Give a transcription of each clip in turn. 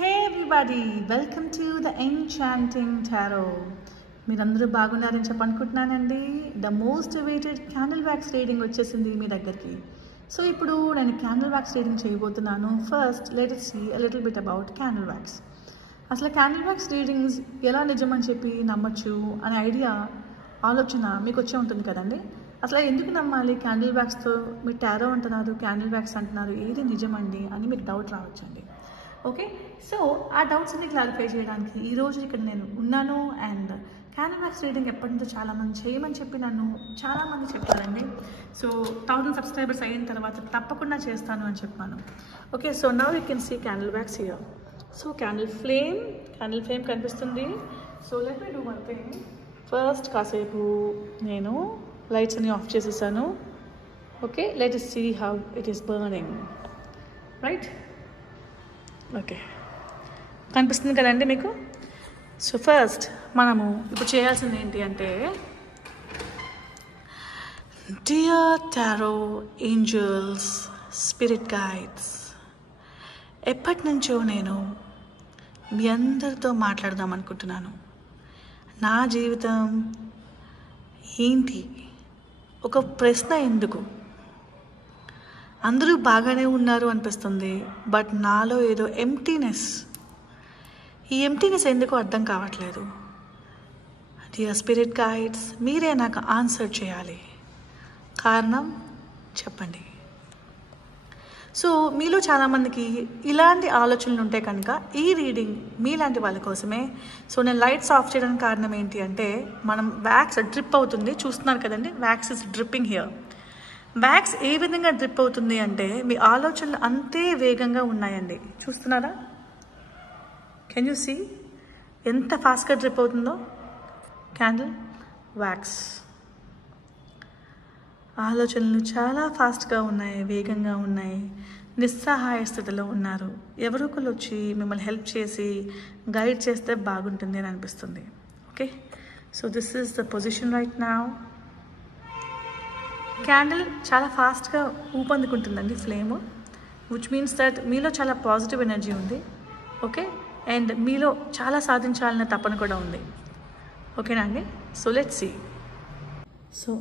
Hey everybody, welcome to the Enchanting Tarot. మీరందరూ బాగున్నారని చెప్పనుకుంటున్నానండి. The most awaited candle wax reading వచ్చేసింది మీ దగ్గరికి. సో ఇప్పుడు నేను క్యాండిల్ వ్యాక్స్ రీడింగ్ చేయబోతున్నాను. First let us see a little bit about candle wax. అసలు క్యాండిల్ వ్యాక్స్ రీడింగ్స్ ఎలా నిజమని చెప్పి నమ్మచ్చు అనే ఆలోచన మీకు వచ్చే ఉంటుంది కదండి. అసలు ఎందుకు నమ్మాలి క్యాండిల్ వ్యాక్స్తో? మీరు టారో అంటున్నారు, క్యాండిల్ వ్యాక్స్ అంటున్నారు, ఏది నిజమండి అని మీకు డౌట్ రావచ్చండి. ఓకే, సో ఆ డౌట్స్ అన్ని క్లారిఫై చేయడానికి ఈరోజు ఇక్కడ నేను ఉన్నాను. అండ్ క్యాండిల్ వ్యాక్స్ రీడింగ్ ఎప్పటి నుంచో చాలామంది చేయమని చెప్పి నన్ను చాలామంది చెప్పారండి. సో 1000 సబ్స్క్రైబర్స్ అయిన తర్వాత తప్పకుండా చేస్తాను అని చెప్పాను. Okay, so now you can see candle wax here. So candle flame కనిపిస్తుంది. So let me do one thing. First కాసేపు నేను లైట్స్ అన్ని ఆఫ్ చేసేసాను. Okay, let us see how it is burning. Right, okay, కనిపిస్తుంది కదండి మీకు. So first మనము ఇప్పుడు చేయాల్సింది ఏంటి అంటే, dear tarot angels, spirit guides, ఎప్పటి నుంచో నేను మీ అందరితో మాట్లాడదాం అనుకుంటున్నాను. నా జీవితం ఏంటి, ఒక ప్రశ్న ఎందుకు? అందరూ బాగానే ఉన్నారు అనిపిస్తుంది, బట్ నాలో ఏదో ఎంప్టీనెస్. ఈ ఎంప్టీనెస్ ఎందుకు అర్థం కావట్లేదు. డియర్ స్పిరిట్ గైడ్స్, మీరే నాకు ఆన్సర్ చేయాలి. కారణం చెప్పండి. సో మీలో చాలామందికి ఇలాంటి ఆలోచనలు ఉంటే కనుక ఈ రీడింగ్ మీలాంటి వాళ్ళ కోసమే. సో నేను లైట్స్ ఆఫ్ చేయడానికి కారణం ఏంటి అంటే, మనం వ్యాక్స్ డ్రిప్ అవుతుంది, చూస్తున్నారు కదండి, wax is dripping here. Wax ఏ విధంగా డ్రిప్ అవుతుంది అంటే, మీ ఆలోచనలు అంతే వేగంగా ఉన్నాయండి. చూస్తున్నారా? కెన్ యూ సీ ఎంత ఫాస్ట్గా డ్రిప్ అవుతుందో క్యాండిల్ వ్యాక్స్? ఆలోచనలు చాలా ఫాస్ట్గా ఉన్నాయి, వేగంగా ఉన్నాయి, నిస్సహాయ స్థితిలో ఉన్నారు. ఎవరో ఒకరు వచ్చి మిమ్మల్ని హెల్ప్ చేసి గైడ్ చేస్తే బాగుంటుంది అని అనిపిస్తుంది. Okay, so this is the position right now. Candle చాలా ఫాస్ట్గా ఊపందుకుంటుందండి ఫ్లేమ్, విచ్ మీన్స్ దట్ మీలో చాలా పాజిటివ్ ఎనర్జీ ఉంది. ఓకే, అండ్ మీలో చాలా సాధించాలన్న తపన కూడా ఉంది. ఓకేనా అండి? So let's see. So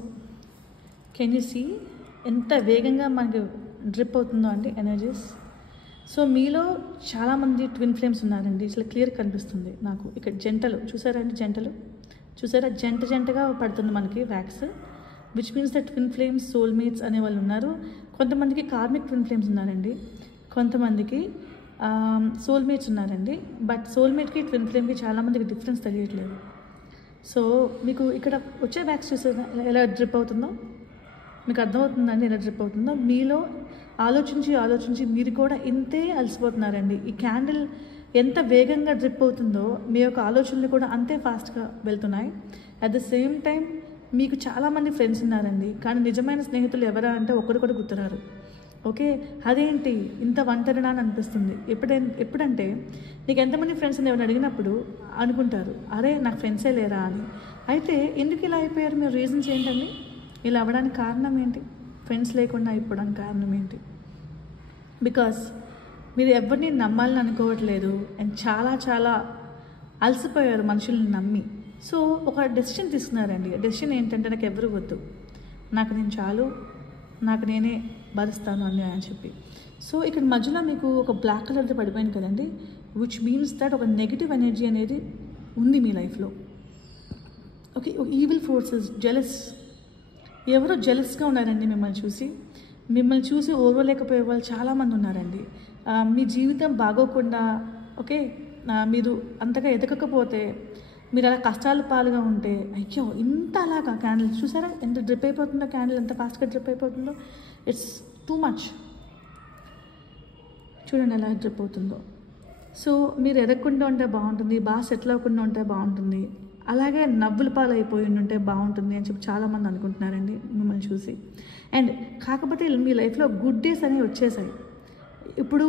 can you see ఎంత వేగంగా మనకి డ్రిప్ అవుతుందో అండి ఎనర్జీస్. సో మీలో చాలామంది ట్విన్ ఫ్లేమ్స్ ఉన్నారండి. ఇట్లా క్లియర్ కనిపిస్తుంది నాకు. ఇక్కడ జంటలు చూసారా అండి, చూసారా, జంటగా పడుతుంది మనకి wax, which means that twin flames, soulmates అనే వాళ్ళు ఉన్నారు. కొంతమందికి కార్మిక్ ట్విన్ ఫ్లేమ్స్ ఉన్నారండి, కొంతమందికి సోల్మేట్స్ ఉన్నారండి. బట్ సోల్మేట్కి ట్విన్ ఫ్లేమ్కి చాలామందికి డిఫరెన్స్ తెలియట్లేదు. సో మీకు ఇక్కడ వచ్చే వ్యాక్స్ చూసారా ఎలా డ్రిప్ అవుతుందో? మీకు అర్థమవుతుందండి ఎలా డ్రిప్ అవుతుందో? మీలో ఆలోచించి మీరు కూడా ఇంతే అలసిపోతున్నారండి. ఈ క్యాండిల్ ఎంత వేగంగా డ్రిప్ అవుతుందో మీ యొక్క ఆలోచనలు కూడా అంతే ఫాస్ట్గా వెళ్తున్నాయి. అట్ ద సేమ్ టైం మీకు చాలామంది ఫ్రెండ్స్ ఉన్నారండి, కానీ నిజమైన స్నేహితులు ఎవరా అంటే ఒకరు కూడా గుర్తురారు. ఓకే, అదేంటి ఇంత ఒంటరినా అని అనిపిస్తుంది. ఎప్పుడంటే నీకు ఎంతమంది ఫ్రెండ్స్ అని ఎవరు అడిగినప్పుడు అనుకుంటారు, అరే నాకు ఫ్రెండ్సే లేరా అని. అయితే ఎందుకు ఇలా అయిపోయారు? మీరు రీజన్స్ ఏంటండి? ఇలా అవ్వడానికి కారణం ఏంటి? ఫ్రెండ్స్ లేకుండా అయిపోవడానికి కారణం ఏంటి? బికాస్ మీరు ఎవరిని నమ్మాలని అనుకోవట్లేదు అండ్ చాలా అలసిపోయారు మనుషుల్ని నమ్మి. సో ఒక డెసిషన్ తీసుకున్నారండి. డెసిషన్ ఏంటంటే, నాకు ఎవరు వద్దు, నాకు నేను చాలు, నాకు నేనే భరిస్తాను అని చెప్పి. సో ఇక్కడ మధ్యలో మీకు ఒక బ్లాక్ కలర్ది పడిపోయింది కదండి, విచ్ మీన్స్ దట్ ఒక నెగిటివ్ ఎనర్జీ అనేది ఉంది మీ లైఫ్లో. ఓకే, ఈవిల్ ఫోర్సెస్, జెలస్, ఎవరో జెలస్గా ఉన్నారండి మిమ్మల్ని చూసి ఓర్వలేకపోయే వాళ్ళు చాలామంది ఉన్నారండి. మీ జీవితం బాగోకుండా, ఓకే, మీరు అంతగా ఎదగకపోతే, మీరు అలా కష్టాలు పాలుగా ఉంటే, అయ్యో ఇంత అలాగా క్యాండిల్ చూసారా ఎంత డ్రిప్ అయిపోతుందో, క్యాండిల్ ఎంత ఫాస్ట్గా డ్రిప్ అయిపోతుందో, ఇట్స్ టూ మచ్. చూడండి ఎలా డ్రిప్ అవుతుందో. సో మీరు ఎదగకుండా ఉంటే బాగుంటుంది, బాగా సెటిల్ అవ్వకుండా ఉంటే బాగుంటుంది, అలాగే నవ్వుల పాలు అయిపోయి ఉంటే బాగుంటుంది అని చెప్పి చాలామంది అనుకుంటున్నారండి మిమ్మల్ని చూసి. అండ్ కాకపోతే మీ లైఫ్లో గుడ్ డేస్ అనేవి వచ్చేసాయి. ఇప్పుడు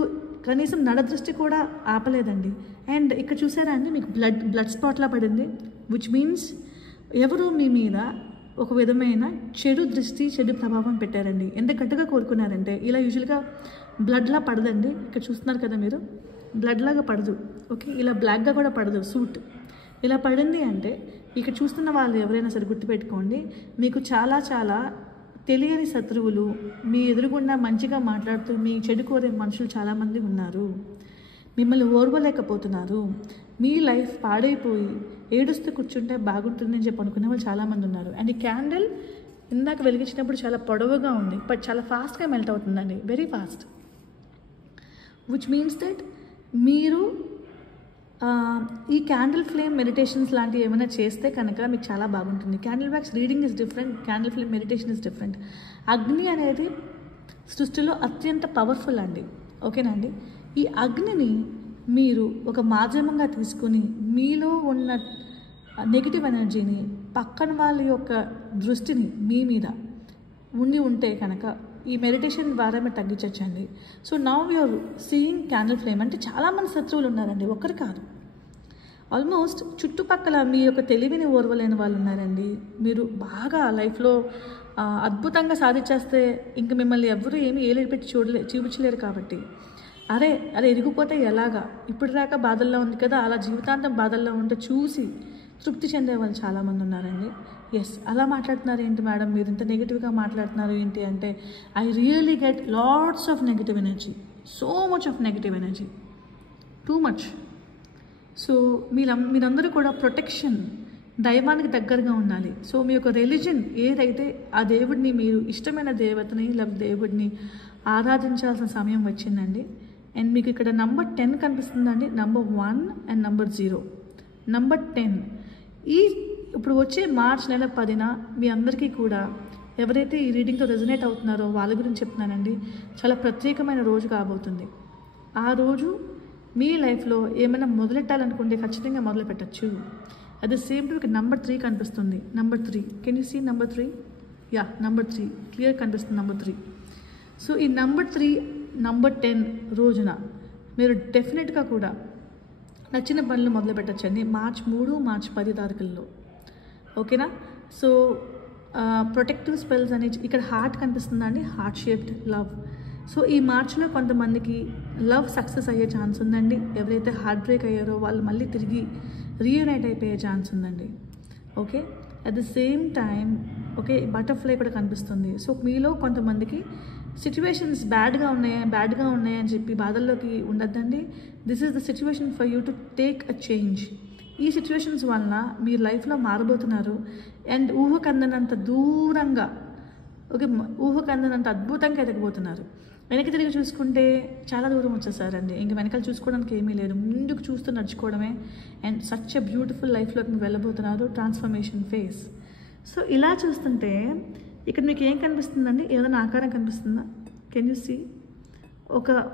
కనీసం నడదృష్టి కూడా ఆపలేదండి. అండ్ ఇక్కడ చూసారా అండి, మీకు బ్లడ్ స్పాట్లా పడింది, విచ్ మీన్స్ ఎవరు మీ మీద ఒక విధమైన చెడు దృష్టి, చెడు ప్రభావం పెట్టారండి. ఎంత గట్టిగా కోరుకున్నారంటే, ఇలా యూజువల్గా బ్లడ్లా పడదండి. ఇక్కడ చూస్తున్నారు కదా మీరు, బ్లడ్ లాగా పడదు. ఓకే, ఇలా బ్లాక్గా కూడా పడదు సూట్. ఇలా పడింది అంటే ఇక్కడ చూస్తున్న వాళ్ళు ఎవరైనా సరే గుర్తుపెట్టుకోండి, మీకు చాలా చాలా తెలియని శత్రువులు, మీ ఎదురుగుండా మంచిగా మాట్లాడుతూ మీ చెడు కోరే మనుషులు చాలామంది ఉన్నారు. మిమ్మల్ని ఓర్వలేకపోతున్నారు. మీ లైఫ్ పాడైపోయి ఏడుస్తూ కూర్చుంటే బాగుంటుందని చెప్పి అనుకునే వాళ్ళు చాలామంది ఉన్నారు. అండ్ ఈ క్యాండిల్ ఇందాక వెలిగించినప్పుడు చాలా పొడవుగా ఉంది, బట్ చాలా ఫాస్ట్గా మెల్ట్ అవుతుందండి, very fast. Which means that మీరు ఈ క్యాండిల్ ఫ్లేమ్ మెడిటేషన్స్ లాంటివి ఏమైనా చేస్తే కనుక మీకు చాలా బాగుంటుంది. Candle wax reading is different, candle flame meditation is different. అగ్ని అనేది సృష్టిలో అత్యంత పవర్ఫుల్ అండి. ఓకేనా అండి? ఈ అగ్నిని మీరు ఒక మాధ్యమంగా తీసుకుని మీలో ఉన్న నెగిటివ్ ఎనర్జీని, పక్కన వాళ్ళ యొక్క దృష్టిని మీ మీద ఉంటే కనుక ఈ మెడిటేషన్ ద్వారా మీరు తగ్గించవచ్చండి. So now you're seeing candle flame. అంటే చాలామంది శత్రువులు ఉన్నారండి, ఒక్కరు కాదు. ఆల్మోస్ట్ చుట్టుపక్కల మీ యొక్క తెలివిని ఓర్వలేని వాళ్ళు ఉన్నారండి. మీరు బాగా లైఫ్లో అద్భుతంగా సాధించేస్తే ఇంక మిమ్మల్ని ఎవరు ఏమీ ఏలేడు పెట్టి చూపించలేరు. కాబట్టి అరే ఎరిగిపోతే ఎలాగా, ఇప్పుడు దాకా బాధల్లో ఉంది కదా, అలా జీవితాంతం బాధల్లో ఉంటే చూసి తృప్తి చెందే వాళ్ళు చాలామంది ఉన్నారండి. ఎస్, అలా మాట్లాడుతున్నారు ఏంటి మేడం, మీరు ఇంత నెగిటివ్గా మాట్లాడుతున్నారు ఏంటి అంటే, I really get lots of negative energy, so much of negative energy, too much. So మీరందరూ కూడా ప్రొటెక్షన్, దైవానికి దగ్గరగా ఉండాలి. సో మీ యొక్క రిలీజన్ ఏదైతే ఆ దేవుడిని, మీరు ఇష్టమైన దేవతని లేదా దేవుడిని ఆరాధించాల్సిన సమయం వచ్చిందండి. అండ్ మీకు ఇక్కడ నంబర్ 10 కనిపిస్తుందండి, నంబర్ 1 అండ్ నంబర్ 0. నంబర్ 10 ఇప్పుడు వచ్చే మార్చ్ నెల 10న మీ అందరికీ కూడా ఎవరైతే ఈ రీడింగ్తో రెజనేట్ అవుతున్నారో వాళ్ళ గురించి చెప్తున్నానండి. చాలా ప్రత్యేకమైన రోజు కాబోతుంది. ఆ రోజు మీ లైఫ్లో ఏమైనా మొదలెట్టాలనుకుంటే ఖచ్చితంగా మొదలు పెట్టచ్చు. At the same time number 3 కనిపిస్తుంది. Number 3, can you see number 3? Yeah, number 3 clear కనిపిస్తుంది, నంబర్ 3. సో ఈ నంబర్ 3, నంబర్ 10 రోజున మీరు డెఫినెట్గా కూడా నచ్చిన పనులు మొదలు పెట్టచ్చండి. March 3, March 10 తారీఖుల్లో. ఓకేనా? సో ప్రొటెక్టివ్ స్పెల్స్ అని ఇక్కడ హార్ట్ కనిపిస్తుందండి, హార్ట్ షేప్డ్ లవ్. సో ఈ మార్చ్లో కొంతమందికి లవ్ సక్సెస్ అయ్యే ఛాన్స్ ఉందండి. ఎవరైతే హార్ట్ బ్రేక్ అయ్యారో వాళ్ళు మళ్ళీ తిరిగి రీయూనైట్ అయిపోయే ఛాన్స్ ఉందండి. Okay, at the same time okay butterfly కూడా కనిపిస్తుంది. సో మీలో కొంతమందికి సిచ్యువేషన్స్ బ్యాడ్గా ఉన్నాయని చెప్పి బాధల్లోకి ఉండద్దండి. This is the situation for you to take a change. ఈ సిచ్యువేషన్స్ వలన మీరు లైఫ్లో మారబోతున్నారు. అండ్ ఊహకందనంత దూరంగా, ఓకే, ఊహకందనంత అద్భుతంగా ఎదగబోతున్నారు. వెనక్కి తిరిగి చూసుకుంటే చాలా దూరం వచ్చేసారండి. ఇంక వెనకాల చూసుకోవడానికి ఏమీ లేదు, ముందుకు చూస్తూ నడుచుకోవడమే. అండ్ సచ్ ఎ బ్యూటిఫుల్ లైఫ్లోకి మీరు వెళ్ళబోతున్నారు, ట్రాన్స్ఫర్మేషన్ ఫేస్. సో ఇలా చూస్తుంటే ఇక్కడ మీకు ఏం కనిపిస్తుందండి, ఏదైనా ఆకారం కనిపిస్తుందా? Can you see?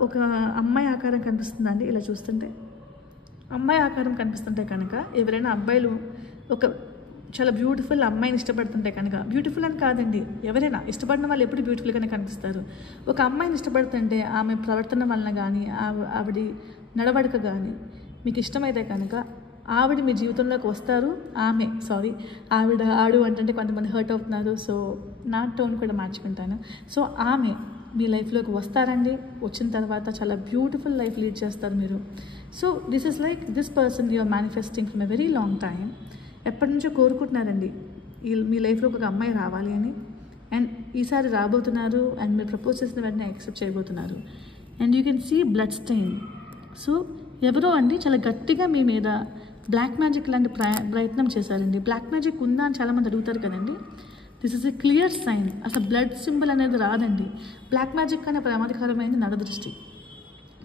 ఒక అమ్మాయి ఆకారం కనిపిస్తుందండి. ఇలా చూస్తుంటే అమ్మాయి ఆకారం కనిపిస్తుంటే కనుక ఎవరైనా అబ్బాయిలు ఒక చాలా బ్యూటిఫుల్ అమ్మాయిని ఇష్టపడుతుంటే కనుక, బ్యూటిఫుల్ అని కాదండి, ఎవరైనా ఇష్టపడిన వాళ్ళు ఎప్పుడు బ్యూటిఫుల్గానే కనిపిస్తారు. ఒక అమ్మాయిని ఇష్టపడుతుంటే ఆమె ప్రవర్తన వలన కానీ ఆవిడ నడవడిక కానీ మీకు ఇష్టమైతే కనుక ఆవిడ మీ జీవితంలోకి వస్తారు. ఆడు అంటే కొంతమంది హర్ట్ అవుతున్నారు, సో నా టోన్ కూడా మార్చుకుంటాను. సో ఆమె మీ లైఫ్లోకి వస్తారండి. వచ్చిన తర్వాత చాలా బ్యూటిఫుల్ లైఫ్ లీడ్ చేస్తారు మీరు. So this is like this person you're manifesting from a very long time. ఎప్పటి నుంచో కోరుకుంటున్నారండి మీ లైఫ్లో ఒక అమ్మాయి రావాలి అని. అండ్ ఈసారి రాబోతున్నారు. అండ్ మీరు ప్రపోజ్ చేసిన వెంటనే యాక్సెప్ట్ చేయబోతున్నారు. And you can see blood stain. So ఎవరో అండి చాలా గట్టిగా మీ మీద బ్లాక్ మ్యాజిక్ లాంటి ప్రయత్నం చేశారండి. బ్లాక్ మ్యాజిక్ ఉందా అని చాలామంది అడుగుతారు కదండి. This is a clear sign. అసలు బ్లడ్ సింబల్ అనేది రాదండి. బ్లాక్ మ్యాజిక్ అనే ప్రమాదకరమైనది నరదృష్టి.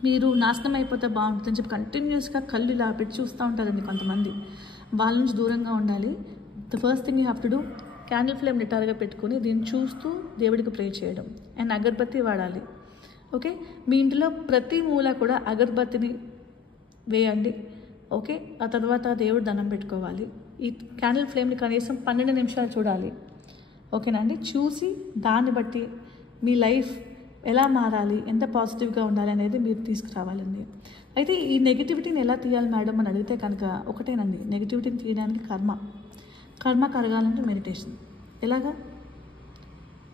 మీరు నాశనం అయిపోతే బాగుంటుందని చెప్పి కంటిన్యూస్గా కళ్ళు ఇలా పెట్టి చూస్తూ ఉంటారండి కొంతమంది. వాళ్ళ నుంచి దూరంగా ఉండాలి. The first thing you have to do, candle flame నిటారుగా పెట్టుకొని దీన్ని చూస్తూ దేవుడికి ప్రే చేయడం. అండ్ అగరబత్తి వాడాలి. ఓకే, మీ ఇంటిలో ప్రతి మూల కూడా అగరబత్తిని వేయండి. ఓకే, ఆ తర్వాత దేవుడు దండం పెట్టుకోవాలి. ఈ క్యాండిల్ ఫ్లేమ్ని కనీసం 12 నిమిషాలు చూడాలి. ఓకేనా అండి? చూసి దాన్ని బట్టి మీ లైఫ్ ఎలా మారాలి, ఎంత పాజిటివ్గా ఉండాలి అనేది మీరు తీసుకురావాలండి. అయితే ఈ నెగిటివిటీని ఎలా తీయాలి మేడం అని అడిగితే కనుక ఒకటేనండి, నెగిటివిటీని తీయడానికి కర్మ కరగాలంటే మెడిటేషన్. ఎలాగా?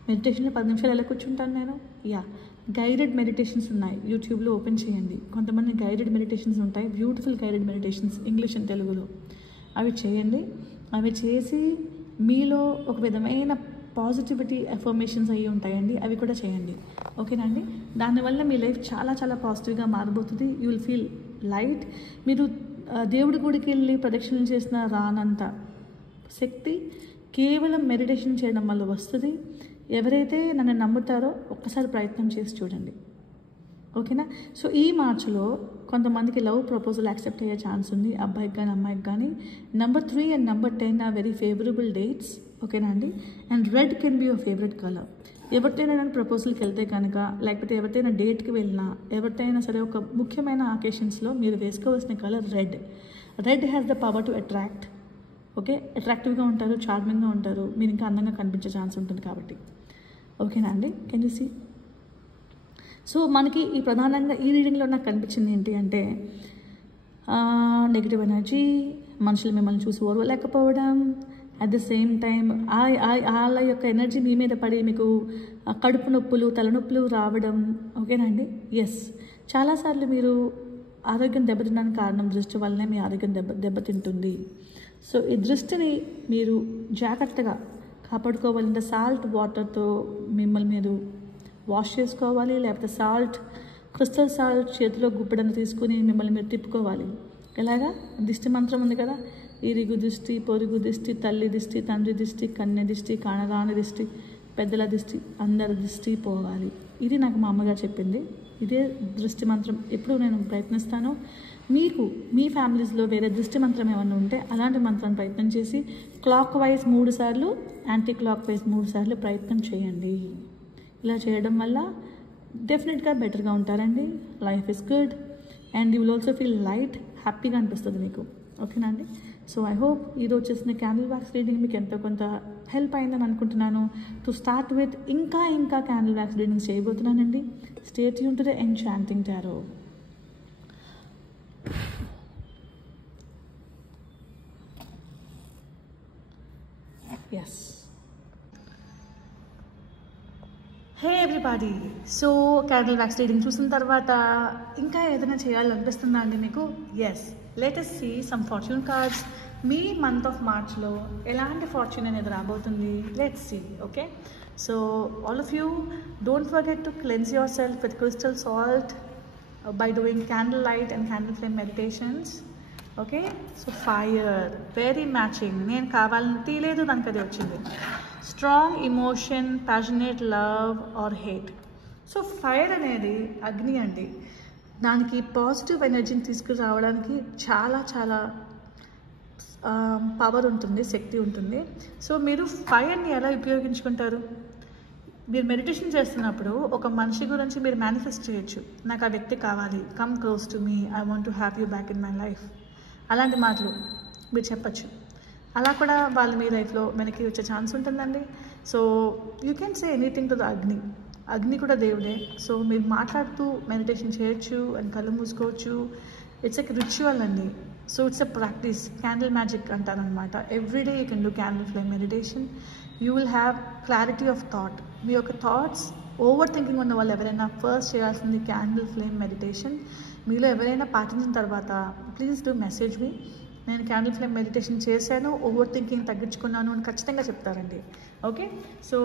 మెడిటేషన్లో 10 నిమిషాలు ఎలా కూర్చుంటాను నేను? గైడెడ్ మెడిటేషన్స్ ఉన్నాయి, యూట్యూబ్లో ఓపెన్ చేయండి. కొంతమంది గైడెడ్ మెడిటేషన్స్ ఉంటాయి, beautiful guided meditations, English and తెలుగులో. అవి చేయండి. అవి చేసి మీలో ఒక విధమైన పాజిటివిటీ ఎఫర్మేషన్స్ అయ్యి ఉంటాయండి, అవి కూడా చేయండి. ఓకేనా అండి? దానివల్ల మీ లైఫ్ చాలా చాలా పాజిటివ్గా మారబోతుంది. You will feel light. మీరు దేవుడి గుడికి వెళ్ళి ప్రదక్షిణలు చేసిన రానంత శక్తి కేవలం మెడిటేషన్ చేయడం వల్ల వస్తుంది. ఎవరైతే నన్ను నమ్ముతారో ఒక్కసారి ప్రయత్నం చేసి చూడండి. ఓకేనా? సో ఈ మార్చిలో కొంతమందికి లవ్ ప్రపోజల్ యాక్సెప్ట్ అయ్యే ఛాన్స్ ఉంది, అబ్బాయికి కానీ అమ్మాయికి కానీ. Number 3 and number 10 are very favourable dates. ఓకేనా అండి? And red can be your favourite colour. ఎవరితోనైనా ప్రపోజల్కి వెళ్తే కనుక, లేకపోతే ఎవరితోనైనా డేట్కి వెళ్ళినా, ఎవరితోనైనా సరే ఒక ముఖ్యమైన అకేషన్స్లో మీరు వేసుకోవాల్సిన colour red. Red has the power to attract. Okay, అట్రాక్టివ్గా ఉంటారు, చార్మింగ్గా ఉంటారు, మీరు ఇంకా అందంగా కనిపించే ఛాన్స్ ఉంటుంది కాబట్టి. ఓకేనా అండి? Can you see? సో మనకి ఈ ప్రధానంగా ఈ రీడింగ్లో నాకు కనిపించింది ఏంటి అంటే, నెగిటివ్ ఎనర్జీ, మనుషులు మిమ్మల్ని చూసి ఓర్వలేకపోవడం, అట్ ద సేమ్ టైం వాళ్ళ యొక్క ఎనర్జీ మీ మీద పడి మీకు కడుపు నొప్పులు, తలనొప్పులు రావడం. ఓకేనండి? ఎస్, చాలాసార్లు మీరు ఆరోగ్యం దెబ్బతినడానికి కారణం దృష్టి వల్లనే మీ ఆరోగ్యం దెబ్బతింటుంది. సో ఈ దృష్టిని మీరు జాగ్రత్తగా కాపాడుకోవాలంటే సాల్ట్ వాటర్తో మిమ్మల్ని మీరు వాష్ చేసుకోవాలి, లేకపోతే క్రిస్టల్ సాల్ట్ చేతిలో గుప్పెడని తీసుకుని మిమ్మల్ని మీరు తిప్పుకోవాలి. ఎలాగా? దిష్టి మంత్రం ఉంది కదా, ఇరుగు దిష్టి, పొరుగు దిష్టి, తల్లి దిష్టి, తండ్రి దిష్టి, కన్య దిష్టి, కానరాని దిష్టి, పెద్దల దిష్టి, అందరి దిష్టి పోవాలి. ఇది నాకు మా అమ్మగారు చెప్పింది. ఇదే దృష్టి మంత్రం ఎప్పుడు నేను ప్రయత్నిస్తాను. మీకు మీ ఫ్యామిలీస్లో వేరే దృష్టి మంత్రం ఏమన్నా ఉంటే అలాంటి మంత్రాన్ని ప్రయత్నం చేసి క్లాక్ వైజ్ 3 సార్లు, యాంటీ క్లాక్ వైజ్ 3 సార్లు ప్రయత్నం చేయండి. ఇలా చేయడం వల్ల డెఫినెట్గా బెటర్గా ఉంటారండి. Life is good and you will also feel light, హ్యాపీగా అనిపిస్తుంది మీకు. ఓకేనా అండి? సో ఐ హోప్ ఈరోజు చేసిన క్యాండిల్ వ్యాక్స్ రీడింగ్ మీకు ఎంతో కొంత హెల్ప్ అయిందని అనుకుంటున్నాను. టు స్టార్ట్ విత్ ఇంకా క్యాండిల్ వ్యాక్స్ రీడింగ్స్ చేయబోతున్నానండి. Stay tune to the enchanting tarot. Yes. Hey everybody, so candle wax reading చూసిన తర్వాత ఇంకా ఏదైనా చేయాలనిపిస్తుందా అండి మీకు? Yes, let us see some fortune cards. మీ మంత్ ఆఫ్ మార్చ్లో ఎలాంటి ఫార్చ్యూన్ అనేది రాబోతుంది? Let's see. Okay, so all of you don't forget to cleanse yourself with crystal salt by doing candle light and candle flame meditations. Okay, so fire very matching. నేను కావాలని తీయలేదు, దానికి అది వచ్చింది. Strong emotion, passionate love or hate. So fire అనేది అగ్ని అండి. దానికి పాజిటివ్ ఎనర్జీని తీసుకురావడానికి చాలా చాలా పవర్ ఉంటుంది, శక్తి ఉంటుంది. సో మీరు ఫైర్ని ఎలా ఉపయోగించుకుంటారు? మీరు మెడిటేషన్ చేస్తున్నప్పుడు ఒక మనిషి గురించి మీరు మేనిఫెస్ట్ చేయొచ్చు. నాకు ఆ వ్యక్తి కావాలి, come close to me, I want to have you back in my life. అలాంటి మాటలు మీరు చెప్పచ్చు. అలా కూడా వాళ్ళు మీ లైఫ్లో వెనక్కి వచ్చే ఛాన్స్ ఉంటుందండి. So you can say anything to the అగ్ని. అగ్ని కూడా దేవుడే. సో మీరు మాట్లాడుతూ మెడిటేషన్ చేయొచ్చు అండ్ కళ్ళు మూసుకోవచ్చు. ఇట్స్ ఎ రిచువల్ అండి. So it's a practice. Candle magic అంటారనమాట. Everyday you can do candle flame meditation. You will have clarity of thought. మీ యొక్క థాట్స్ ఓవర్ థింకింగ్ ఉన్న వాళ్ళు ఎవరైనా ఫస్ట్ చేయాల్సింది క్యాండిల్ ఫ్లేమ్ మెడిటేషన్. మీలో ఎవరైనా పాటించిన తర్వాత ప్లీజ్ డూ మెసేజ్ మీ. నేను క్యాండిల్ ఫ్లేమ్ మెడిటేషన్ చేశాను, ఓవర్ థింకింగ్ తగ్గించుకున్నాను అని ఖచ్చితంగా చెప్తారండి. ఓకే, సో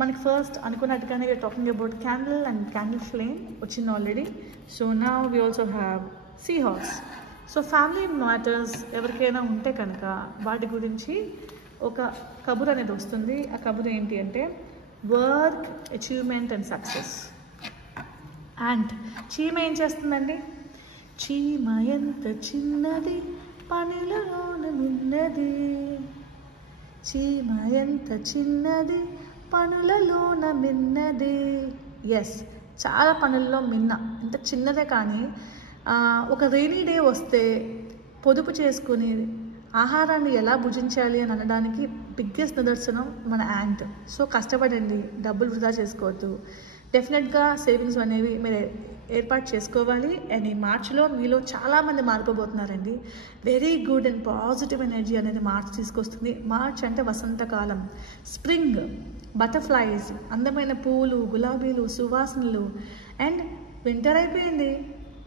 మనకి ఫస్ట్ అనుకున్నట్టుగానే we're talking about candle and candle flame వచ్చింది already. So now we also have seahorse. So family matters ఎవరికైనా ఉంటే కనుక వాటి గురించి ఒక కబుర్ అనేది వస్తుంది. ఆ కబుర్ ఏంటి అంటే work, achievement and success. And చీమ ఏం చేస్తుందండి? చీమ ఎంత చిన్నది పనులలోన మిన్నది, చీమ ఎంత చిన్నది పనులలోన మిన్నది. ఎస్, చాలా పనుల్లో మిన్న. ఎంత చిన్నదే కానీ ఒక రెయినీ డే వస్తే పొదుపు చేసుకుని ఆహారాన్ని ఎలా భుజించాలి అని అనడానికి బిగ్గెస్ట్ నిదర్శనం మన యాంట్. సో కష్టపడండి, డబ్బులు వృధా చేసుకోవద్దు. డెఫినెట్గా సేవింగ్స్ అనేవి మీరు ఏర్పాటు చేసుకోవాలి. అండ్ ఈ మార్చ్లో మీలో చాలామంది మారిపోబోతున్నారండి. Very good and positive energy అనేది మార్చ్ తీసుకొస్తుంది. మార్చ్ అంటే వసంతకాలం, స్ప్రింగ్. బటర్ఫ్లైస్, అందమైన పూలు, గులాబీలు, సువాసనలు. అండ్ వింటర్ అయిపోయింది,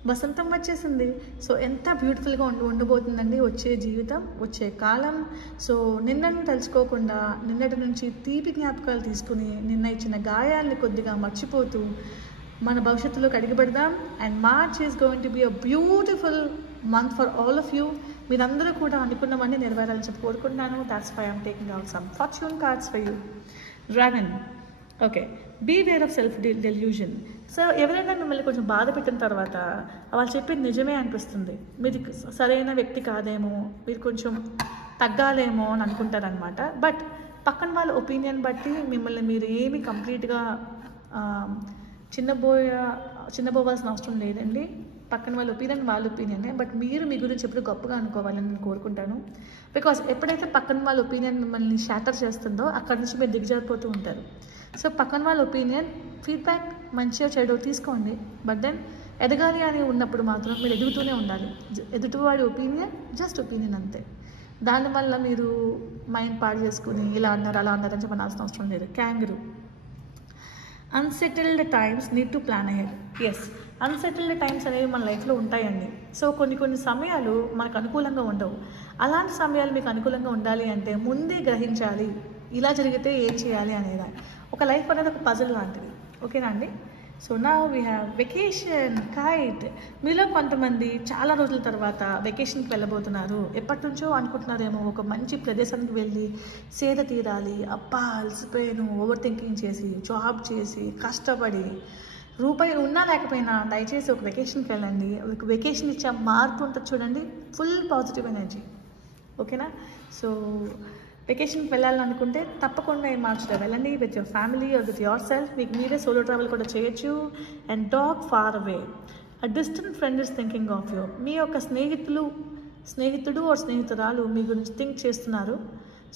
వసంతం వచ్చేసింది. సో ఎంత బ్యూటిఫుల్గా ఉండబోతుందండి వచ్చే జీవితం, వచ్చే కాలం. సో నిన్నను తలుచుకోకుండా, నిన్నటి నుంచి తీపి జ్ఞాపకాలు తీసుకుని, నిన్న ఇచ్చిన గాయాల్ని కొద్దిగా మర్చిపోతూ మన భవిష్యత్తులోకి అడుగుపెడదాం. And March is going to be a beautiful month for all of you. మీరందరూ కూడా అనుకున్నవన్నీ నెరవేరాలని చెప్పి కోరుకుంటున్నాను. That's why I'm taking out some fortune cards for you. Dragon. Okay, beware of self delusion. So ఎవరైనా మిమ్మల్ని కొంచెం బాధ పెట్టిన తర్వాత వాళ్ళు చెప్పేది నిజమే అనిపిస్తుంది, మీది సరైన వ్యక్తి కాదేమో, మీరు కొంచెం తగ్గాలేమో అని అనుకుంటారనమాట. బట్ పక్కన వాళ్ళ ఒపీనియన్ బట్టి మిమ్మల్ని మీరు ఏమి కంప్లీట్గా చిన్నబోవాల్సిన అవసరం లేదండి. పక్కన వాళ్ళ ఒపీనియనే. బట్ మీరు మీ గురించి ఎప్పుడు గొప్పగా అనుకోవాలని నేను కోరుకుంటాను. బికాస్ ఎప్పుడైతే పక్కన వాళ్ళ ఒపీనియన్ మిమ్మల్ని షాటర్ చేస్తుందో అక్కడి నుంచి మీరు దిగజారిపోతూ ఉంటారు. సో పక్కన వాళ్ళ ఒపీనియన్, ఫీడ్బ్యాక్ మంచిగా చెడు తీసుకోండి. బట్ దెన్ ఎదగాలి అని ఉన్నప్పుడు మాత్రం మీరు ఎదుగుతూనే ఉండాలి. ఎదుటివాడి ఒపీనియన్ జస్ట్ ఒపీనియన్ అంతే. దానివల్ల మీరు మైండ్ పాడు చేసుకుని ఇలా అన్నారు అలా అన్నారని చెప్పాల్సిన అవసరం లేదు. Kangaroo. Unsettled times need to plan ahead. Yes, unsettled times అనేవి మన లైఫ్లో ఉంటాయండి. సో కొన్ని సమయాలు మనకు అనుకూలంగా ఉండవు. అలాంటి సమయాలు మీకు అనుకూలంగా ఉండాలి అంటే ముందే గ్రహించాలి ఇలా జరిగితే ఏం చేయాలి అనేది. ఒక లైఫ్ అనేది ఒక పజిల్ లాంటిది. ఓకేనా అండి? So now we have vacation, kite. మీలో కొంతమంది చాలా రోజుల తర్వాత వెకేషన్కి వెళ్ళబోతున్నారు. ఎప్పటి నుంచో అనుకుంటున్నారేమో ఒక మంచి ప్రదేశానికి వెళ్ళి సేద తీరాలి. అబ్బా అలసిపోయాను, ఓవర్ థింకింగ్ చేసి, జాబ్ చేసి, కష్టపడి, రూపాయి ఉన్నా లేకపోయినా దయచేసి ఒక వెకేషన్కి వెళ్ళండి. ఒక వెకేషన్ ఇచ్చే మార్పు ఉంటుంది చూడండి, ఫుల్ పాజిటివ్ ఎనర్జీ. ఓకేనా? సో వెకేషన్కి వెళ్ళాలనుకుంటే తప్పకుండా ఈ మార్చ్లో వెళ్ళండి with your family or with yourself. మీకు మీరే సోలో ట్రావెల్ కూడా చేయొచ్చు. And talk far away. A distant friend is thinking of you. మీ యొక్క స్నేహితుడు ఆర్ స్నేహితురాలు మీ గురించి థింక్ చేస్తున్నారు.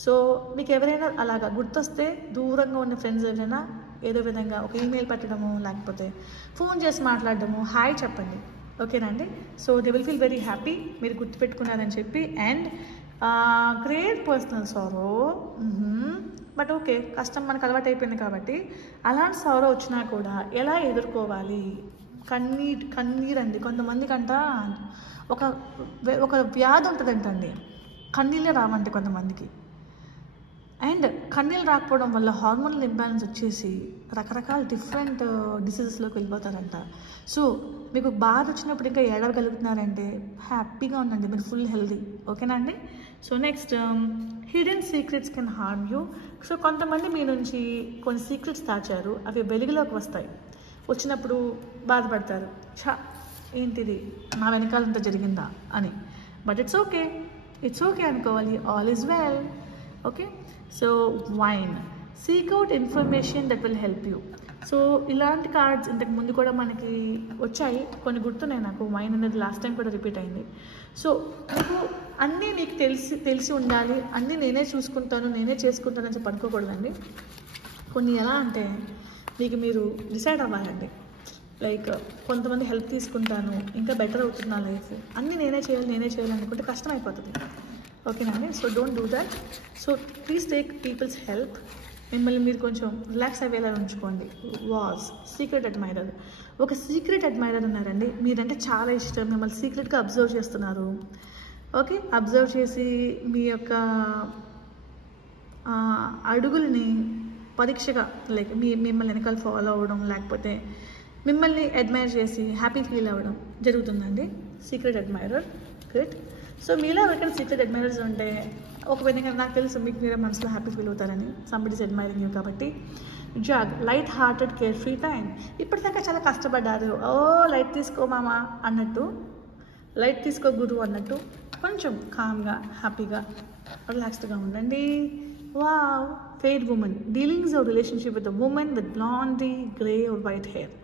సో మీకు ఎవరైనా అలాగా గుర్తొస్తే దూరంగా ఉన్న ఫ్రెండ్స్ ఎవరైనా ఏదో విధంగా ఒక ఈమెయిల్ పెట్టడము, లేకపోతే ఫోన్ చేసి మాట్లాడడము, హాయ్ చెప్పండి. ఓకేనా అండి? So they will feel very happy మీరు గుర్తుపెట్టుకున్నారని చెప్పి. And great personal sorrow. But okay, కష్టం మనకు అలవాటు అయిపోయింది కాబట్టి అలాంటి సారో వచ్చినా కూడా ఎలా ఎదుర్కోవాలి? కన్నీరండి. కొంతమందికంట ఒక వ్యాధి ఉంటుందంటండి, కన్నీళ్ళే రావంటే కొంతమందికి. అండ్ కన్నీళ్ళు రాకపోవడం వల్ల హార్మోనల్ ఇంబ్యాలెన్స్ వచ్చేసి రకరకాల డిఫరెంట్ డిసీజెస్లోకి వెళ్ళిపోతారంట. సో మీకు బాధ వచ్చినప్పుడు ఇంకా ఏడవగలుగుతున్నారంటే హ్యాపీగా ఉండండి, మీరు ఫుల్ హెల్దీ. ఓకేనా అండి? So next, hidden secrets can harm you. So కొంతమంది మీ నుంచి కొన్ని సీక్రెట్స్ దాచారు, అవి వెలుగులోకి వస్తాయి. వచ్చినప్పుడు బాధపడతారు, ఏంటిది నా వెనకాల ఇంత జరిగిందా అని. బట్ ఇట్స్ ఓకే అనుకోవాలి. All is well. Okay. So wine. Seek out information that will help you. So ఇలాంటి కార్డ్స్ ఇంతకు ముందు కూడా మనకి వచ్చాయి, కొన్ని గుర్తున్నాయి నాకు. వైన్ అనేది లాస్ట్ టైం కూడా రిపీట్ అయింది. సో మీకు అన్నీ మీకు తెలిసి ఉండాలి, అన్నీ నేనే చూసుకుంటాను, నేనే చేసుకుంటానని చెప్పి అనుకోకూడదండి. కొన్ని ఎలా అంటే మీకు మీరు డిసైడ్ అవ్వాలండి. లైక్ కొంతమంది హెల్ప్ తీసుకుంటాను, ఇంకా బెటర్ అవుతుంది నా లైఫ్, అన్నీ నేనే చేయాలి అనుకుంటే కష్టం అయిపోతుంది. ఓకేనా అండి? So don't do that. So please take people's help. మిమ్మల్ని మీరు కొంచెం రిలాక్స్ అయ్యేలా ఉంచుకోండి. Secret admirer. ఒక సీక్రెట్ అడ్మైరర్ ఉన్నారండి, మీరంటే చాలా ఇష్టం, మిమ్మల్ని సీక్రెట్గా అబ్జర్వ్ చేస్తున్నారు. ఓకే, అబ్జర్వ్ చేసి మీ యొక్క అడుగుల్ని పరీక్షగా లైక్ మిమ్మల్ని వెనకాల ఫాలో అవ్వడం, లేకపోతే మిమ్మల్ని అడ్మైర్ చేసి హ్యాపీ ఫీల్ అవ్వడం జరుగుతుందండి. Secret admirer. గుడ్. సో మీలో ఎవరికైనా సీక్రెట్ అడ్మైరర్స్ ఉంటే ఒక విధంగా నాకు తెలుసు మీకు మీరే మనసులో హ్యాపీ ఫీల్ అవుతారని. సంబడి ఈస్ అడ్మైరింగ్ యూ కాబట్టి. జాగ్. Light hearted carefree time. ఇప్పటిదాకా చాలా కష్టపడ్డారు, లైట్ తీసుకో మామా అన్నట్టు, లైట్ తీసుకో గురు అన్నట్టు కొంచెం కామ్గా, హ్యాపీగా, రిలాక్స్డ్గా ఉండండి. Wow. Fade women. Dealings or relationship with a women with blondie, grey or white hair.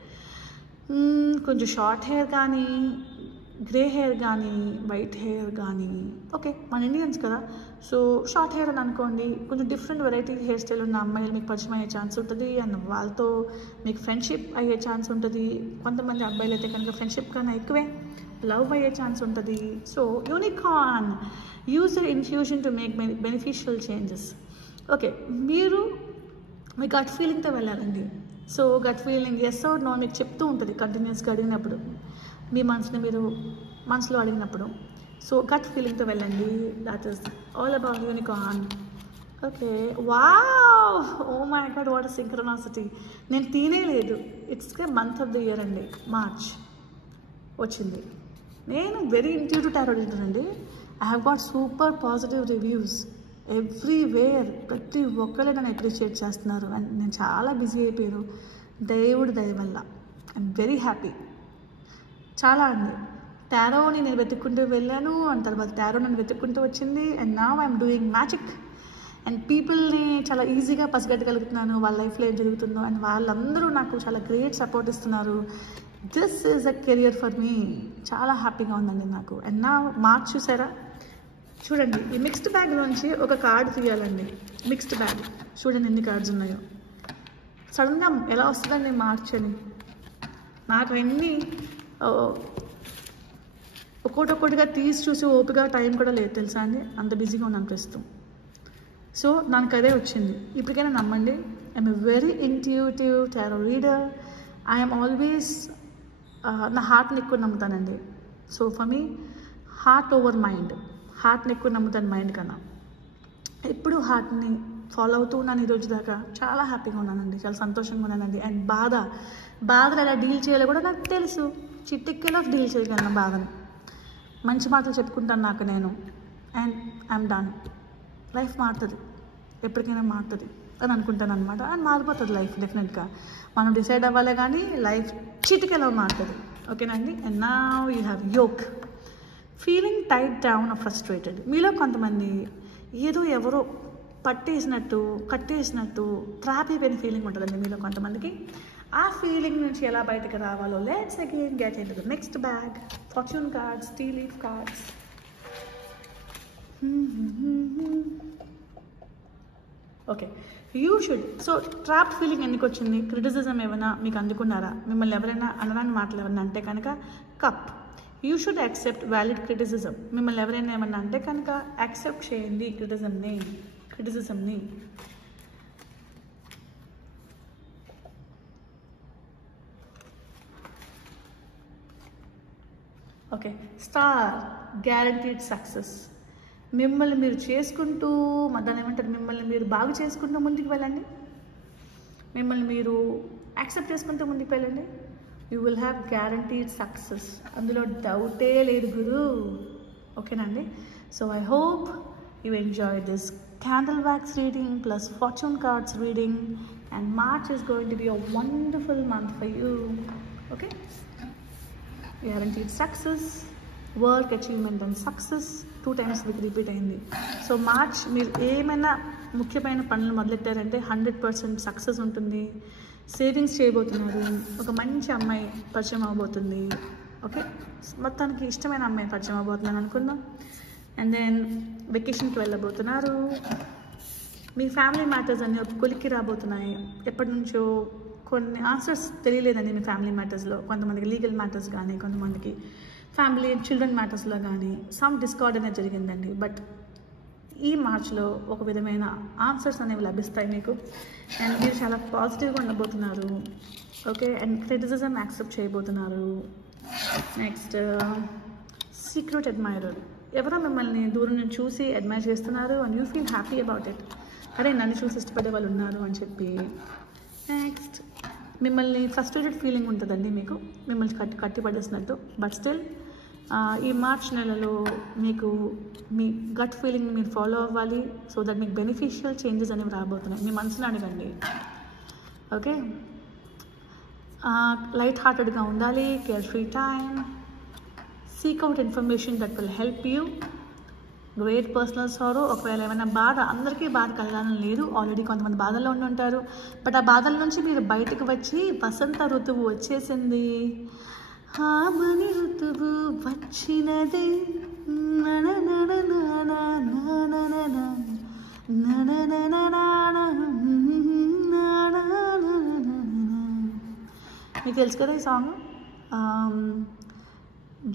కొంచెం షార్ట్ హెయిర్ కానీ, గ్రే హెయిర్ కానీ, వైట్ హెయిర్ కానీ. ఓకే, మన ఇండియన్స్ కదా, సో షార్ట్ హెయిర్ అని అనుకోండి. కొంచెం డిఫరెంట్ వెరైటీ హెయిర్ స్టైల్ ఉన్న అమ్మాయిలు మీకు పరిచయం అయ్యే ఛాన్స్ ఉంటుంది. అండ్ వాళ్ళతో మీకు ఫ్రెండ్షిప్ అయ్యే ఛాన్స్ ఉంటుంది. కొంతమంది అబ్బాయిలు అయితే కనుక ఫ్రెండ్షిప్ కన్నా ఎక్కువే లవ్ అయ్యే ఛాన్స్ ఉంటుంది. So unicorn. Use your infusion to make beneficial changes. Okay, మీరు మీ గట్ ఫీలింగ్తో వెళ్ళాలండి. So gut feeling yes or no మీకు చెప్తూ ఉంటుంది కంటిన్యూస్గా అడిగినప్పుడు, మీ మనసులో అడిగినప్పుడు. సో గట్ ఫీలింగ్తో వెళ్ళండి. That is all about unicorn. Okay, wow, oh my god, what synchronicity. నేను తినేలేదు. It's month of the year అండి, మార్చ్ వచ్చింది. నేను వెరీ ఇంట్యూటివ్ టారో రీడర్ అండి. I have got super positive reviews everywhere. ప్రతి ఒక్కరే నన్ను అప్రిషియేట్ చేస్తున్నారు. అండ్ నేను చాలా బిజీ అయిపోయాను. దేవుడి దయ వల్ల ఐఎమ్ వెరీ హ్యాపీ. చాలా అండి. టారోని నేను వెతుక్కుంటూ వెళ్ళాను, అండ్ తర్వాత టారో నన్ను వెతుక్కుంటూ వచ్చింది. And now I'm doing magic. And పీపుల్ని చాలా ఈజీగా పసిగట్టగలుగుతున్నాను, వాళ్ళ లైఫ్లో ఏం జరుగుతుందో. అండ్ వాళ్ళందరూ నాకు చాలా గ్రేట్ సపోర్ట్ ఇస్తున్నారు. This is a career for me. చాలా హ్యాపీగా ఉందండి నాకు. అండ్ నా మార్చ్ చూసారా, చూడండి. ఈ మిక్స్డ్ బ్యాగ్ నుంచి ఒక కార్డు తీయాలండి. మిక్స్డ్ బ్యాగ్ చూడండి ఎన్ని కార్డ్స్ ఉన్నాయో. సడన్గా ఎలా వస్తుందండి మార్చ్ అని. నాకు అన్నీ ఒక్కొక్కటిగా తీసి చూసి ఓపిక టైం కూడా లేదు తెలుసా అండి, అంత బిజీగా ఉన్నాను ప్రస్తుతం. సో నాకు అదే వచ్చింది. ఇప్పటికైనా నమ్మండి, I'm a very intuitive tarot reader. I'm always నా హార్ట్ని ఎక్కువ నమ్ముతానండి. So for me heart over mind. హార్ట్ని ఎక్కువ నమ్ముతాను మైండ్ కన్నా. ఎప్పుడు హార్ట్ని ఫాలో అవుతూ ఉన్నాను ఈ రోజు దాకా. చాలా హ్యాపీగా ఉన్నానండి, చాలా సంతోషంగా ఉన్నానండి. అండ్ బాధలు ఎలా డీల్ చేయాలో కూడా నాకు తెలుసు. చిటికెలో డీల్ చేయగలను బాధని. మంచి మాటలు చెప్పుకుంటాను నాకు నేను. And I'm done. లైఫ్ మారుతుంది, ఎప్పటికైనా మారుతుంది అని అనుకుంటాను అనమాట. అండ్ మారిపోతుంది లైఫ్ డెఫినెట్గా. మనం డిసైడ్ అవ్వాలి కానీ లైఫ్ చిటికెలో మారుతుంది. ఓకేనండి. And now you have yoke. Feeling tied down or frustrated. మీలో కొంతమంది ఏదో ఎవరో పట్టేసినట్టు కట్టేసినట్టు ట్రాప్ అయిపోయిన ఫీలింగ్ ఉంటుందండి మీలో కొంతమందికి. ఆ ఫీలింగ్ నుంచి ఎలా బయటకు రావాలో let's again get into the next bag. Fortune cards, tea leaf cards. Okay, you should. So trap feeling ఎందుకు వచ్చింది? క్రిటిసిజం ఏమైనా మీకు అందుకున్నారా? మిమ్మల్ని ఎవరైనా అనరాని మాటలు ఏమన్నా అంటే కనుక cup. You should accept valid criticism. మిమ్మల్ని ఎవరైనా ఏమన్నా అంటే కనుక యాక్సెప్ట్ చేయండి క్రిటిసిజంని. Okay, star, guaranteed success. మిమ్మల్ని మీరు చేసుకుంటూ, దాన్ని ఏమంటారు, మిమ్మల్ని మీరు బాగు చేసుకుంటూ ముందుకు వెళ్ళండి. మిమ్మల్ని మీరు యాక్సెప్ట్ చేసుకుంటూ ముందుకు వెళ్ళండి. You will have guaranteed success. అందులో డౌటే లేదు గురు. ఓకేనండి. So I hope you enjoy this candle wax reading plus fortune cards reading, and March is going to be a wonderful month for you. Okay, guaranteed success, work achievement and success 2 times మీకు repeat అయింది. So March మీరు ఏమైనా ముఖ్యమైన పనులు మొదలెట్టారంటే 100% success ఉంటుంది. Savings చేయబోతున్నారు. ఒక మంచి అమ్మాయి పరిచయం అవ్వబోతుంది. ఓకే, మొత్తానికి ఇష్టమైన అమ్మాయి పరిచయం అవ్వబోతున్నాను అనుకుందాం. అండ్ దెన్ వెకేషన్కి వెళ్ళబోతున్నారు. మీ ఫ్యామిలీ మ్యాటర్స్ అన్నీ ఒక కొలిక్కి రాబోతున్నాయి. ఎప్పటి నుంచో కొన్ని ఆన్సర్స్ తెలియలేదండి మీ ఫ్యామిలీ మ్యాటర్స్లో. కొంతమందికి లీగల్ మ్యాటర్స్ కానీ, కొంతమందికి ఫ్యామిలీ చిల్డ్రన్ మ్యాటర్స్లో కానీ సమ్ డిస్కార్డ్ అనేది జరిగిందండి. బట్ ఈ మార్చ్లో ఒక విధమైన ఆన్సర్స్ అనేవి లభిస్తాయి మీకు. అండ్ మీరు చాలా పాజిటివ్గా ఉండబోతున్నారు. ఓకే, అండ్ క్రిటిసిజం యాక్సెప్ట్ చేయబోతున్నారు. Next secret admirer. ఎవరో మిమ్మల్ని దూరం నుంచి చూసి అడ్మైర్ చేస్తున్నారు and you feel happy about it. అరే నన్ను చూసి ఇష్టపడే వాళ్ళు ఉన్నారు అని చెప్పి. నెక్స్ట్ మిమ్మల్ని ఫ్రస్ట్రేటెడ్ ఫీలింగ్ ఉంటుందండి మీకు, మిమ్మల్ని కట్టిపడేసినట్టు. బట్ స్టిల్ ఈ మార్చ్ నెలలో మీకు మీ గట్ ఫీలింగ్ని మీరు ఫాలో అవ్వాలి. సో దట్ మీకు బెనిఫిషియల్ చేంజెస్ అనేవి రాబోతున్నాయి. మీ మనసుని అడగండి. ఓకే, లైట్ హార్టెడ్గా ఉండాలి. Carefree time. Seek out information that will help you. Great personal sorrow. ఒకవేళ ఏమైనా బాధ, అందరికీ బాధ కలగాలని లేదు. ఆల్రెడీ కొంతమంది బాధల్లో ఉండి ఉంటారు. బట్ ఆ బాధల నుంచి మీరు బయటకు వచ్చి వసంత ఋతువు వచ్చేసింది. మని ఋతువు వచ్చినదే. మీకు తెలుసు కదా ఈ సాంగ్,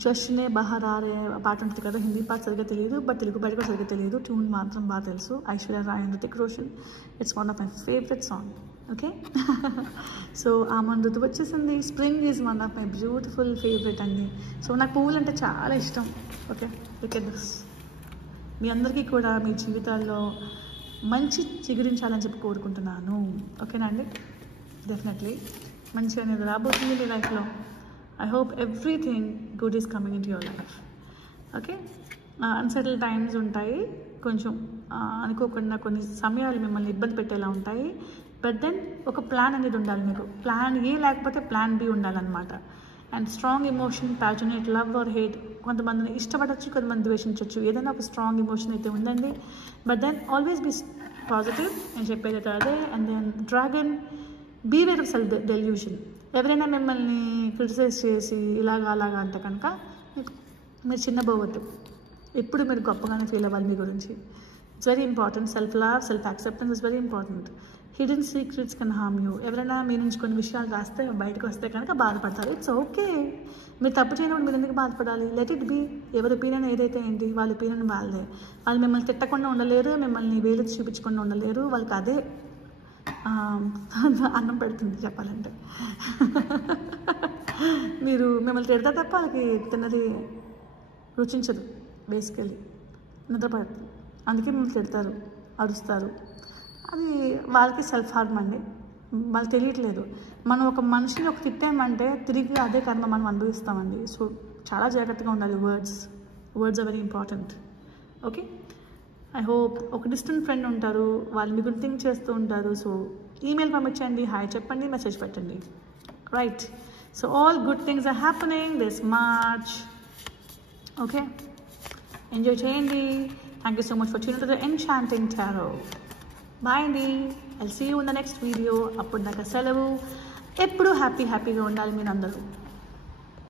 జష్నే బహారే పాట ఉంటుంది కదా. హిందీ పాట సరిగ్గా తెలియదు, బట్ తెలుగు పాట కూడా సరిగ్గా తెలియదు. ట్యూన్ మాత్రం బాగా తెలుసు. Aishwarya Rai and Hrithik Roshan. It's one of my favourite song. Okay. So ఆమన్ ఋతువు వచ్చేసింది. Spring is one of my beautiful favourite అండి. సో నాకు పువ్వులు అంటే చాలా ఇష్టం. Okay, look at this. మీ అందరికీ కూడా మీ జీవితాల్లో మంచి చిగురించాలని చెప్పి కోరుకుంటున్నాను. ఓకేనా అండి? డెఫినెట్లీ మంచి అనేది రాబోతుంది మీ లైఫ్లో. I hope everything good is coming in to your life. Okay, unsettle times ఉంటాయి, కొంచెం అనుకోకుండా కొన్ని సమయాలు మిమ్మల్ని ఇబ్బంది పెట్టేలా ఉంటాయి. బట్ దెన్ ఒక ప్లాన్ అనేది ఉండాలి మీకు. ప్లాన్ ఏ లేకపోతే ప్లాన్ బి ఉండాలన్నమాట. And strong emotion, passionate love or hate, కొంతమందిని ఇష్టపడచ్చు, కొంతమంది ద్వేషించవచ్చు. ఏదైనా ఒక స్ట్రాంగ్ ఎమోషన్ అయితే ఉందండి. But then always be positive, నేను చెప్పేది అయితే అదే. And then dragon, beware of self delusion. ఎవరైనా మిమ్మల్ని క్రిటిసైజ్ చేసి ఇలాగా అలాగా అంటే కనుక మీరు చిన్నబోవద్దు. ఎప్పుడు మీరు గొప్పగానే ఫీల్ అవ్వాలి మీ గురించి. It's very important. Self love, self acceptance is very important. Hidden secrets can harm you. ఎవరైనా మీ నుంచి కొన్ని విషయాలు రాస్తే బయటకు వస్తే కనుక బాధపడతారు. It's okay. మీరు తప్పు చేయనప్పుడు మీరు ఎందుకు బాధపడాలి? Let it be. ఎవరి ఒపీనియన్ ఏదైతే ఏంటి, వాళ్ళ ఒపీనియన్ వాళ్ళదే. వాళ్ళు మిమ్మల్ని తిట్టకుండా ఉండలేరు, మిమ్మల్ని వేలెత్తి చూపించకుండా ఉండలేరు. వాళ్ళకి అదే అన్నం పెడుతుంది చెప్పాలంటే. మీరు మిమ్మల్ని తిడతా తప్ప వాళ్ళకి తిన్నది రుచించదు. బేసికలీ నిద్రపడుతుంది, అందుకే మిమ్మల్ని తిడతారు, అరుస్తారు. అది వాళ్ళకి సెల్ఫ్ హార్మ్ అండి. వాళ్ళు తెలియట్లేదు. మనం ఒక మనిషిని ఒక తిట్టామంటే తిరిగి అదే కర్మ మనం అనుభవిస్తామండి. సో చాలా జాగ్రత్తగా ఉండాలి. Words are very important. Okay, I hope. ఒక డిస్టెంట్ ఫ్రెండ్ ఉంటారు, వాళ్ళు మీ గురించి థింక్ చేస్తూ ఉంటారు. సో ఈమెయిల్ పంపించండి, హాయ్ చెప్పండి, మెసేజ్ పెట్టండి. Right. So all good things are happening this March. Okay, enjoy చేయండి. Thank you so much for tuning to the enchanting tarot. Bye అండి. I'll see you in the next video. అప్పుడు దాకా సెలవు. ఎప్పుడూ హ్యాపీగా ఉండాలి మీరు అందరూ.